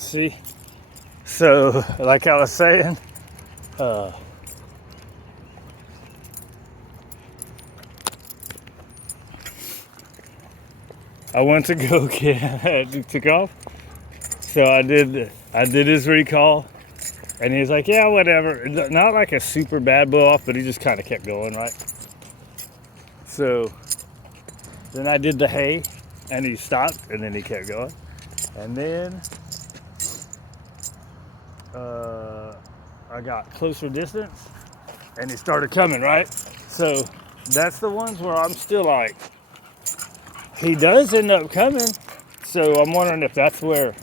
See? So, like I was saying, I went to go get it took off. So I did his recall, and he's like, yeah, whatever. Not like a super bad blow off, but he just kind of kept going, right? So then I did the hay, and he stopped, and then he kept going. And then I got closer distance, and he started coming, right? So that's the ones where I'm still like, he does end up coming. So I'm wondering if that's where,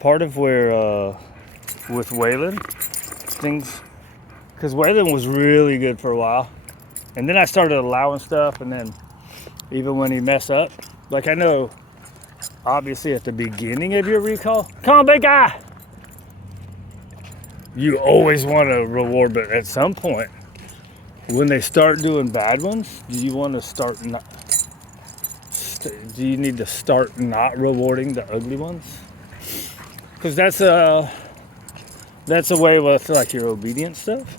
part of where, with Waylon, things, because Waylon was really good for a while. And then I started allowing stuff, and then even when he messed up, like I know, obviously at the beginning of your recall, come on, big guy! You always want to reward, but at some point, when they start doing bad ones, do you want to start not, do you need to start not rewarding the ugly ones? Because that's a way with like your obedience stuff.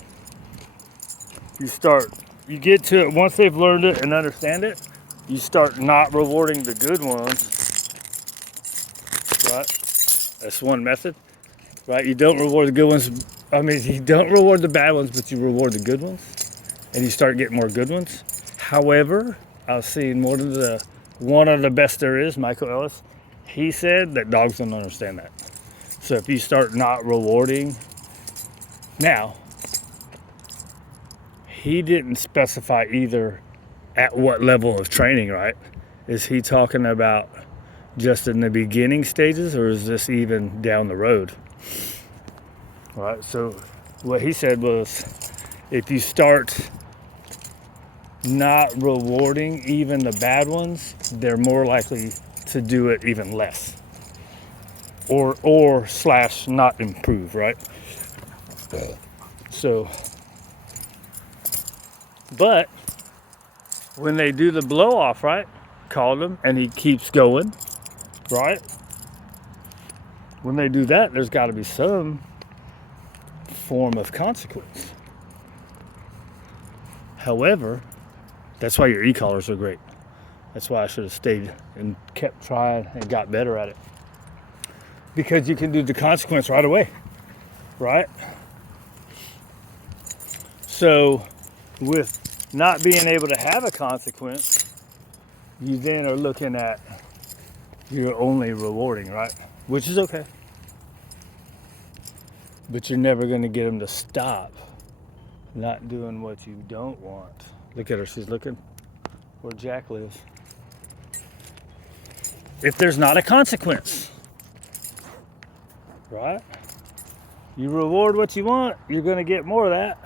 You get to it, once they've learned it and understand it, you start not rewarding the good ones, right? That's one method, right? You don't reward the good ones. I mean, you don't reward the bad ones, but you reward the good ones, and you start getting more good ones. However, I was seeing one of the best there is, Michael Ellis. He said that dogs don't understand that. So if you start not rewarding, now, he didn't specify either at what level of training, right? Is he talking about just in the beginning stages, or is this even down the road? Right, so what he said was, if you start not rewarding even the bad ones, they're more likely to do it even less. Or slash not improve, right? So, but when they do the blow off, right? Called him and he keeps going, right? When they do that, there's got to be some form of consequence. However, that's why your e-collars are great. That's why I should have stayed and kept trying and got better at it. Because you can do the consequence right away, right? So with not being able to have a consequence, you then are looking at you're only rewarding, right? Which is okay. But you're never going to get them to stop not doing what you don't want. Look at her, she's looking where Jack lives. If there's not a consequence, right? You reward what you want, you're going to get more of that.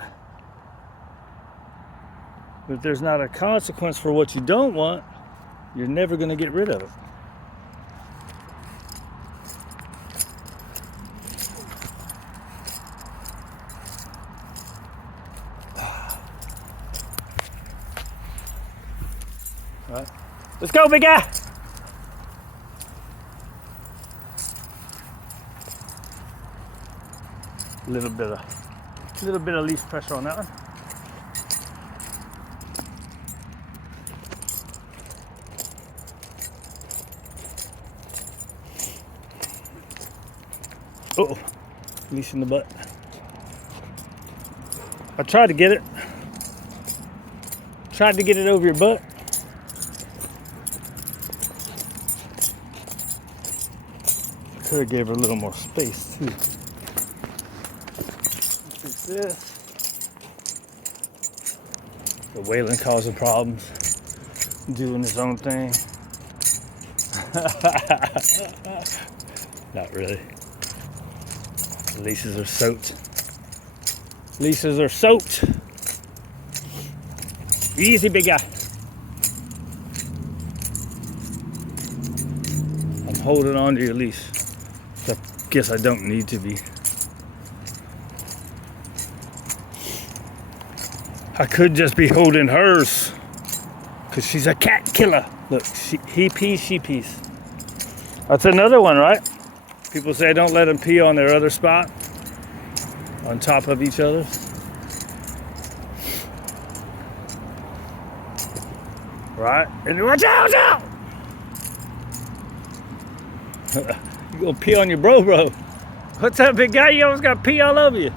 But if there's not a consequence for what you don't want, you're never going to get rid of it. Right. Let's go, big guy. Little bit of leash pressure on that one. Oh, leash in the butt. I tried to get it. Tried to get it over your butt. Could have gave her a little more space too. Fix this. The Waylon causing problems, doing his own thing. Not really. The leashes are soaked. Leashes are soaked. Easy, big guy. I'm holding on to your leash. I guess I don't need to be. I could just be holding hers because she's a cat killer. Look, he pees, she pees. That's another one, right? People say don't let them pee on their other spot, on top of each other. Right? And you watch out! You gonna pee on your bro. What's up, big guy? You almost got pee all over you.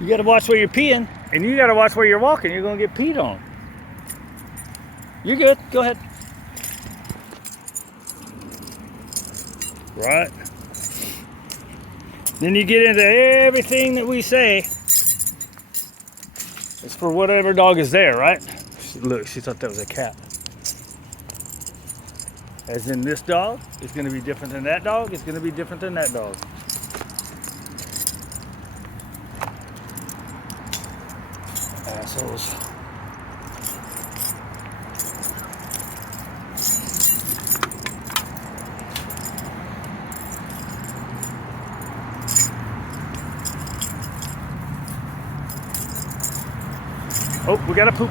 You gotta watch where you're peeing, and you gotta watch where you're walking. You're gonna get peed on. You're good. Go ahead. Right? Then you get into everything that we say. It's for whatever dog is there, right? Look, she thought that was a cat. As in, this dog is going to be different than that dog. It's going to be different than that dog. Assholes. Oh, we got to poop.